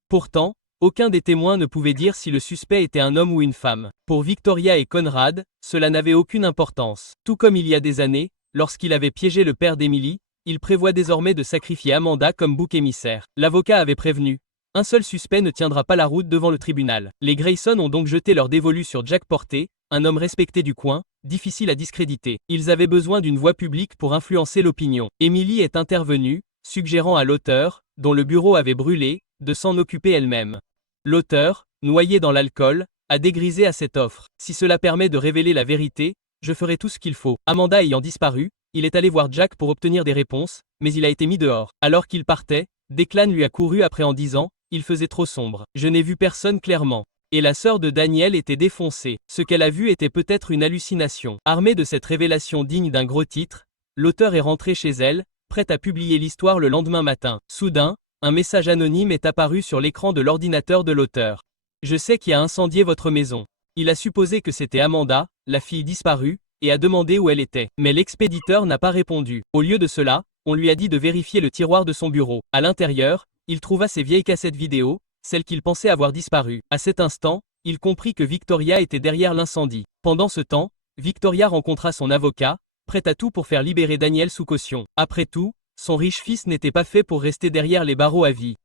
Pourtant, aucun des témoins ne pouvait dire si le suspect était un homme ou une femme. Pour Victoria et Conrad, cela n'avait aucune importance. Tout comme il y a des années, lorsqu'il avait piégé le père d'Emily, il prévoit désormais de sacrifier Amanda comme bouc émissaire. L'avocat avait prévenu. Un seul suspect ne tiendra pas la route devant le tribunal. Les Grayson ont donc jeté leur dévolu sur Jack Porter, un homme respecté du coin, difficile à discréditer. Ils avaient besoin d'une voix publique pour influencer l'opinion. Emily est intervenue, suggérant à l'auteur, dont le bureau avait brûlé, de s'en occuper elle-même. L'auteur, noyé dans l'alcool, a dégrisé à cette offre. Si cela permet de révéler la vérité, je ferai tout ce qu'il faut. Amanda ayant disparu, il est allé voir Jack pour obtenir des réponses, mais il a été mis dehors. Alors qu'il partait, Declan lui a couru après en disant « Il faisait trop sombre. Je n'ai vu personne clairement. » Et la sœur de Daniel était défoncée. Ce qu'elle a vu était peut-être une hallucination. Armée de cette révélation digne d'un gros titre, l'auteur est rentré chez elle, prête à publier l'histoire le lendemain matin. Soudain, un message anonyme est apparu sur l'écran de l'ordinateur de l'auteur. « Je sais qui a incendié votre maison. » Il a supposé que c'était Amanda, la fille disparue, et a demandé où elle était. Mais l'expéditeur n'a pas répondu. Au lieu de cela, on lui a dit de vérifier le tiroir de son bureau. À l'intérieur, il trouva ses vieilles cassettes vidéo, celles qu'il pensait avoir disparues. À cet instant, il comprit que Victoria était derrière l'incendie. Pendant ce temps, Victoria rencontra son avocat, prêt à tout pour faire libérer Daniel sous caution. Après tout, son riche fils n'était pas fait pour rester derrière les barreaux à vie.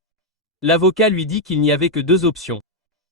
L'avocat lui dit qu'il n'y avait que 2 options.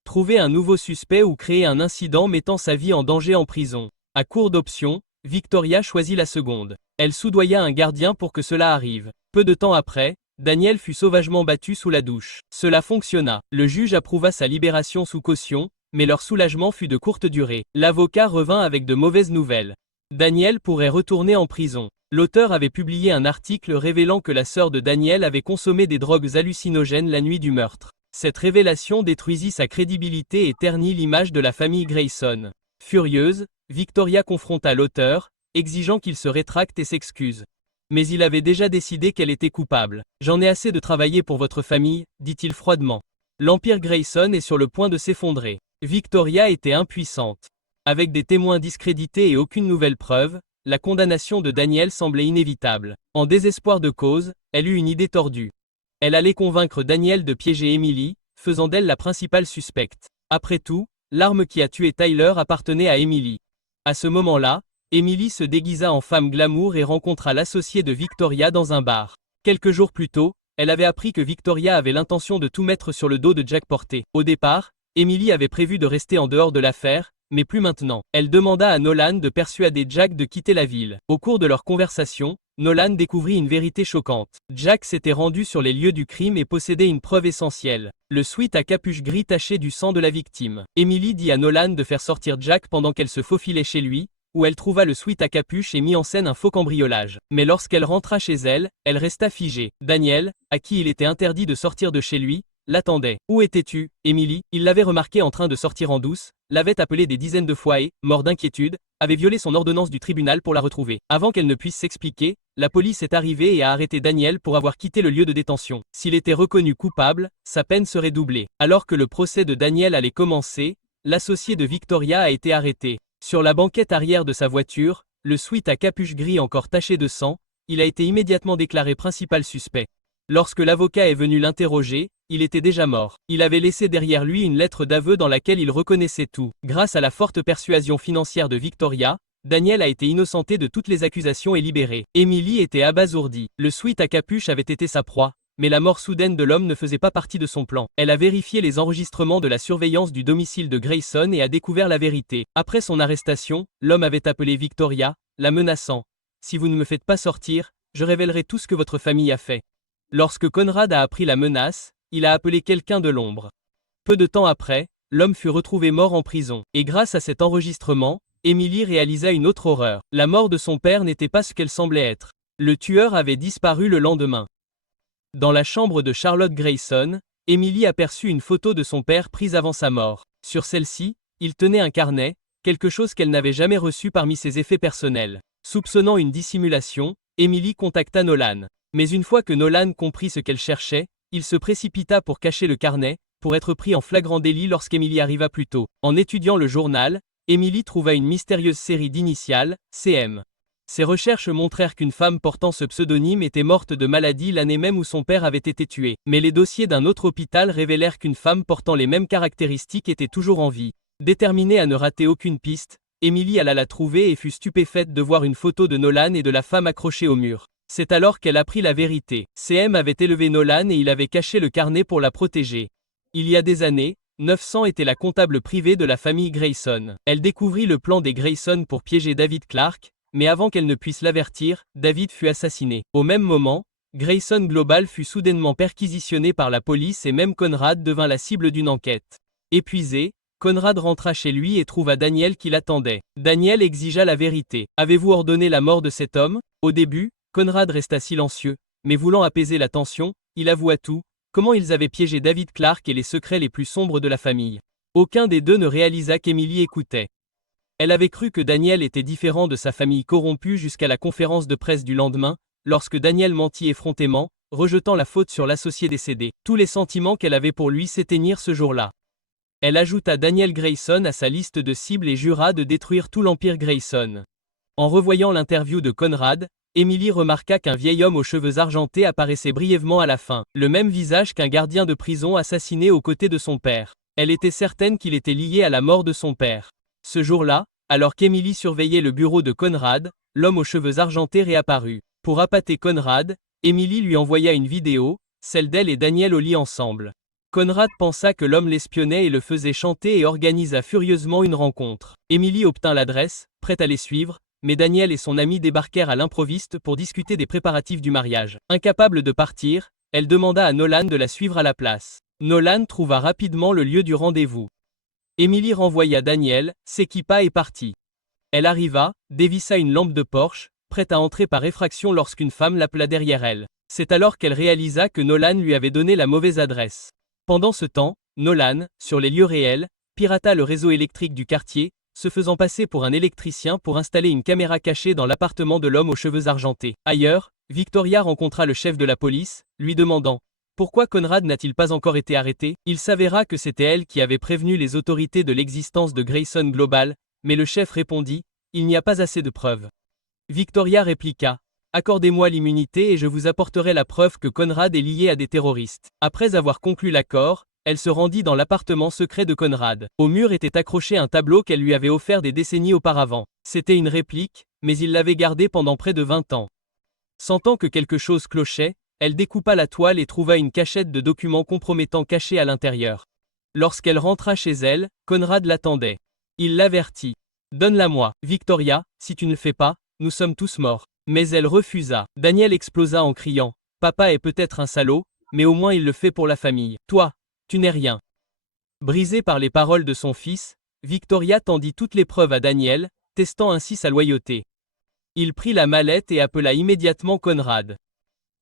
Trouver un nouveau suspect ou créer un incident mettant sa vie en danger en prison. À court d'options, Victoria choisit la seconde. Elle soudoya un gardien pour que cela arrive. Peu de temps après, Daniel fut sauvagement battu sous la douche. Cela fonctionna. Le juge approuva sa libération sous caution, mais leur soulagement fut de courte durée. L'avocat revint avec de mauvaises nouvelles. Daniel pourrait retourner en prison. L'auteur avait publié un article révélant que la sœur de Daniel avait consommé des drogues hallucinogènes la nuit du meurtre. Cette révélation détruisit sa crédibilité et ternit l'image de la famille Grayson. Furieuse, Victoria confronta l'auteur, exigeant qu'il se rétracte et s'excuse. Mais il avait déjà décidé qu'elle était coupable. « J'en ai assez de travailler pour votre famille », dit-il froidement. L'empire Grayson est sur le point de s'effondrer. Victoria était impuissante. Avec des témoins discrédités et aucune nouvelle preuve, la condamnation de Daniel semblait inévitable. En désespoir de cause, elle eut une idée tordue. Elle allait convaincre Daniel de piéger Emily, faisant d'elle la principale suspecte. Après tout, l'arme qui a tué Tyler appartenait à Emily. À ce moment-là, Emily se déguisa en femme glamour et rencontra l'associé de Victoria dans un bar. Quelques jours plus tôt, elle avait appris que Victoria avait l'intention de tout mettre sur le dos de Jack Porter. Au départ, Emily avait prévu de rester en dehors de l'affaire, mais plus maintenant. Elle demanda à Nolan de persuader Jack de quitter la ville. Au cours de leur conversation, Nolan découvrit une vérité choquante. Jack s'était rendu sur les lieux du crime et possédait une preuve essentielle. Le sweat à capuche gris taché du sang de la victime. Emily dit à Nolan de faire sortir Jack pendant qu'elle se faufilait chez lui, où elle trouva le sweat à capuche et mit en scène un faux cambriolage. Mais lorsqu'elle rentra chez elle, elle resta figée. Daniel, à qui il était interdit de sortir de chez lui, l'attendait. « Où étais-tu, Emily ?» Il l'avait remarqué en train de sortir en douce, l'avait appelée des dizaines de fois et, mort d'inquiétude, avait violé son ordonnance du tribunal pour la retrouver. Avant qu'elle ne puisse s'expliquer, la police est arrivée et a arrêté Daniel pour avoir quitté le lieu de détention. S'il était reconnu coupable, sa peine serait doublée. Alors que le procès de Daniel allait commencer, l'associé de Victoria a été arrêté. Sur la banquette arrière de sa voiture, le sweat à capuche gris encore taché de sang, il a été immédiatement déclaré principal suspect. Lorsque l'avocat est venu l'interroger, il était déjà mort. Il avait laissé derrière lui une lettre d'aveu dans laquelle il reconnaissait tout. Grâce à la forte persuasion financière de Victoria, Daniel a été innocenté de toutes les accusations et libéré. Emily était abasourdie. Le sweat à capuche avait été sa proie, mais la mort soudaine de l'homme ne faisait pas partie de son plan. Elle a vérifié les enregistrements de la surveillance du domicile de Grayson et a découvert la vérité. Après son arrestation, l'homme avait appelé Victoria, la menaçant. « Si vous ne me faites pas sortir, je révélerai tout ce que votre famille a fait. » Lorsque Conrad a appris la menace, il a appelé quelqu'un de l'ombre. Peu de temps après, l'homme fut retrouvé mort en prison. Et grâce à cet enregistrement, Emily réalisa une autre horreur. La mort de son père n'était pas ce qu'elle semblait être. Le tueur avait disparu le lendemain. Dans la chambre de Charlotte Grayson, Emily aperçut une photo de son père prise avant sa mort. Sur celle-ci, il tenait un carnet, quelque chose qu'elle n'avait jamais reçu parmi ses effets personnels. Soupçonnant une dissimulation, Emily contacta Nolan. Mais une fois que Nolan comprit ce qu'elle cherchait, il se précipita pour cacher le carnet, pour être pris en flagrant délit lorsqu'Emily arriva plus tôt. En étudiant le journal, Emily trouva une mystérieuse série d'initiales, CM. Ses recherches montrèrent qu'une femme portant ce pseudonyme était morte de maladie l'année même où son père avait été tué. Mais les dossiers d'un autre hôpital révélèrent qu'une femme portant les mêmes caractéristiques était toujours en vie. Déterminée à ne rater aucune piste, Emily alla la trouver et fut stupéfaite de voir une photo de Nolan et de la femme accrochée au mur. C'est alors qu'elle apprit la vérité. CM avait élevé Nolan et il avait caché le carnet pour la protéger. Il y a des années, 900 était la comptable privée de la famille Grayson. Elle découvrit le plan des Grayson pour piéger David Clark, mais avant qu'elle ne puisse l'avertir, David fut assassiné. Au même moment, Grayson Global fut soudainement perquisitionné par la police et même Conrad devint la cible d'une enquête. Épuisé, Conrad rentra chez lui et trouva Daniel qui l'attendait. Daniel exigea la vérité. « Avez-vous ordonné la mort de cet homme ?» Au début, Conrad resta silencieux, mais voulant apaiser la tension, il avoua tout, comment ils avaient piégé David Clark et les secrets les plus sombres de la famille. Aucun des deux ne réalisa qu'Emily écoutait. Elle avait cru que Daniel était différent de sa famille corrompue jusqu'à la conférence de presse du lendemain, lorsque Daniel mentit effrontément, rejetant la faute sur l'associé décédé. Tous les sentiments qu'elle avait pour lui s'éteignirent ce jour-là. Elle ajouta Daniel Grayson à sa liste de cibles et jura de détruire tout l'empire Grayson. En revoyant l'interview de Conrad, Emily remarqua qu'un vieil homme aux cheveux argentés apparaissait brièvement à la fin, le même visage qu'un gardien de prison assassiné aux côtés de son père. Elle était certaine qu'il était lié à la mort de son père. Ce jour-là, alors qu'Emily surveillait le bureau de Conrad, l'homme aux cheveux argentés réapparut. Pour appâter Conrad, Emily lui envoya une vidéo, celle d'elle et Daniel au lit ensemble. Conrad pensa que l'homme l'espionnait et le faisait chanter et organisa furieusement une rencontre. Emily obtint l'adresse, prête à les suivre, mais Daniel et son ami débarquèrent à l'improviste pour discuter des préparatifs du mariage. Incapable de partir, elle demanda à Nolan de la suivre à la place. Nolan trouva rapidement le lieu du rendez-vous. Emily renvoya Daniel, s'équipa et partit. Elle arriva, dévissa une lampe de Porsche, prête à entrer par effraction lorsqu'une femme l'appela derrière elle. C'est alors qu'elle réalisa que Nolan lui avait donné la mauvaise adresse. Pendant ce temps, Nolan, sur les lieux réels, pirata le réseau électrique du quartier, se faisant passer pour un électricien pour installer une caméra cachée dans l'appartement de l'homme aux cheveux argentés. Ailleurs, Victoria rencontra le chef de la police, lui demandant « Pourquoi Conrad n'a-t-il pas encore été arrêté ?» Il s'avéra que c'était elle qui avait prévenu les autorités de l'existence de Grayson Global, mais le chef répondit « Il n'y a pas assez de preuves. » Victoria répliqua « Accordez-moi l'immunité et je vous apporterai la preuve que Conrad est lié à des terroristes. » Après avoir conclu l'accord, elle se rendit dans l'appartement secret de Conrad. Au mur était accroché un tableau qu'elle lui avait offert des décennies auparavant. C'était une réplique, mais il l'avait gardé pendant près de 20 ans. Sentant que quelque chose clochait, elle découpa la toile et trouva une cachette de documents compromettants cachés à l'intérieur. Lorsqu'elle rentra chez elle, Conrad l'attendait. Il l'avertit. « Donne-la-moi, Victoria, si tu ne le fais pas, nous sommes tous morts. » Mais elle refusa. Daniel explosa en criant « Papa est peut-être un salaud, mais au moins il le fait pour la famille. Toi, tu n'es rien. » Brisée par les paroles de son fils, Victoria tendit toutes les preuves à Daniel, testant ainsi sa loyauté. Il prit la mallette et appela immédiatement Conrad.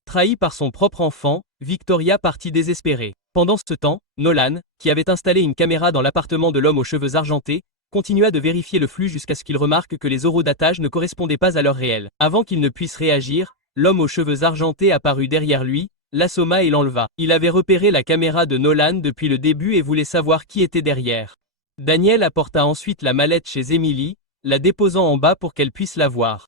Trahie par son propre enfant, Victoria partit désespérée. Pendant ce temps, Nolan, qui avait installé une caméra dans l'appartement de l'homme aux cheveux argentés, continua de vérifier le flux jusqu'à ce qu'il remarque que les horodatage ne correspondaient pas à l'heure réelle. Avant qu'il ne puisse réagir, l'homme aux cheveux argentés apparut derrière lui, l'assomma et l'enleva. Il avait repéré la caméra de Nolan depuis le début et voulait savoir qui était derrière. Daniel apporta ensuite la mallette chez Emily, la déposant en bas pour qu'elle puisse la voir.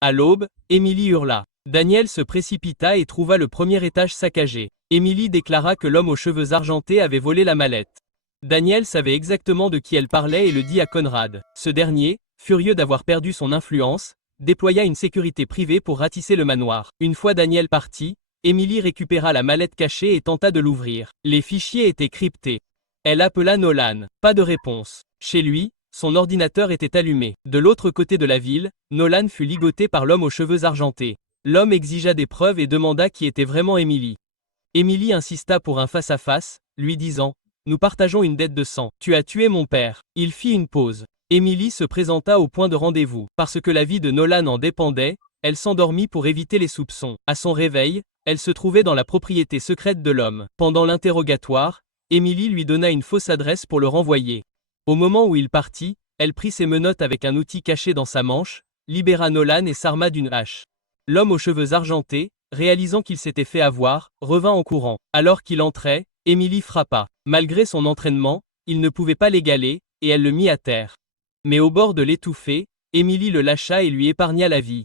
À l'aube, Emily hurla. Daniel se précipita et trouva le premier étage saccagé. Emily déclara que l'homme aux cheveux argentés avait volé la mallette. Daniel savait exactement de qui elle parlait et le dit à Conrad. Ce dernier, furieux d'avoir perdu son influence, déploya une sécurité privée pour ratisser le manoir. Une fois Daniel parti, Emily récupéra la mallette cachée et tenta de l'ouvrir. Les fichiers étaient cryptés. Elle appela Nolan. Pas de réponse. Chez lui, son ordinateur était allumé. De l'autre côté de la ville, Nolan fut ligoté par l'homme aux cheveux argentés. L'homme exigea des preuves et demanda qui était vraiment Emily. Emily insista pour un face-à-face, lui disant « Nous partageons une dette de sang. Tu as tué mon père. » Il fit une pause. Emily se présenta au point de rendez-vous. Parce que la vie de Nolan en dépendait, elle s'endormit pour éviter les soupçons. À son réveil, elle se trouvait dans la propriété secrète de l'homme. Pendant l'interrogatoire, Emily lui donna une fausse adresse pour le renvoyer. Au moment où il partit, elle prit ses menottes avec un outil caché dans sa manche, libéra Nolan et s'arma d'une hache. L'homme aux cheveux argentés, réalisant qu'il s'était fait avoir, revint en courant. Alors qu'il entrait, Emily frappa. Malgré son entraînement, il ne pouvait pas l'égaler, et elle le mit à terre. Mais au bord de l'étouffée, Emily le lâcha et lui épargna la vie.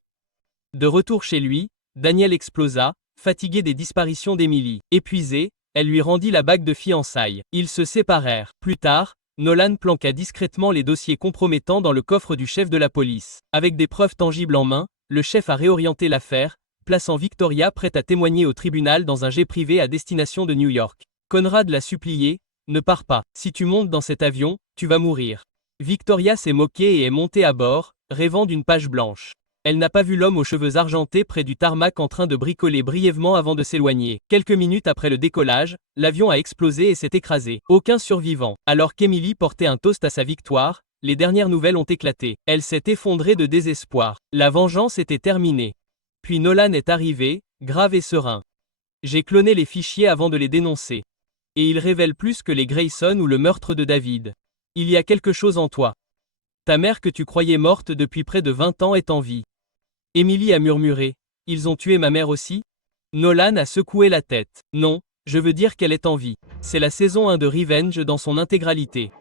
De retour chez lui, Daniel explosa, fatigué des disparitions d'Emily. Épuisé, elle lui rendit la bague de fiançailles. Ils se séparèrent. Plus tard, Nolan planqua discrètement les dossiers compromettants dans le coffre du chef de la police. Avec des preuves tangibles en main, le chef a réorienté l'affaire, plaçant Victoria prête à témoigner au tribunal dans un jet privé à destination de New York. Conrad l'a supplié, « Ne pars pas. Si tu montes dans cet avion, tu vas mourir. » Victoria s'est moquée et est montée à bord, rêvant d'une page blanche. Elle n'a pas vu l'homme aux cheveux argentés près du tarmac en train de bricoler brièvement avant de s'éloigner. Quelques minutes après le décollage, l'avion a explosé et s'est écrasé. Aucun survivant. Alors qu'Emily portait un toast à sa victoire, les dernières nouvelles ont éclaté. Elle s'est effondrée de désespoir. La vengeance était terminée. Puis Nolan est arrivé, grave et serein. J'ai cloné les fichiers avant de les dénoncer. Et ils révèlent plus que les Grayson ou le meurtre de David. Il y a quelque chose en toi. Ta mère que tu croyais morte depuis près de 20 ans est en vie. Emily a murmuré. Ils ont tué ma mère aussi? Nolan a secoué la tête. Non, je veux dire qu'elle est en vie. C'est la saison 1 de Revenge dans son intégralité.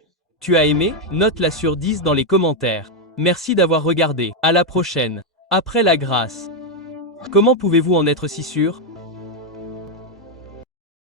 Tu as aimé? Note-la sur 10 dans les commentaires. Merci d'avoir regardé. À la prochaine. Après la grâce. Comment pouvez-vous en être si sûr?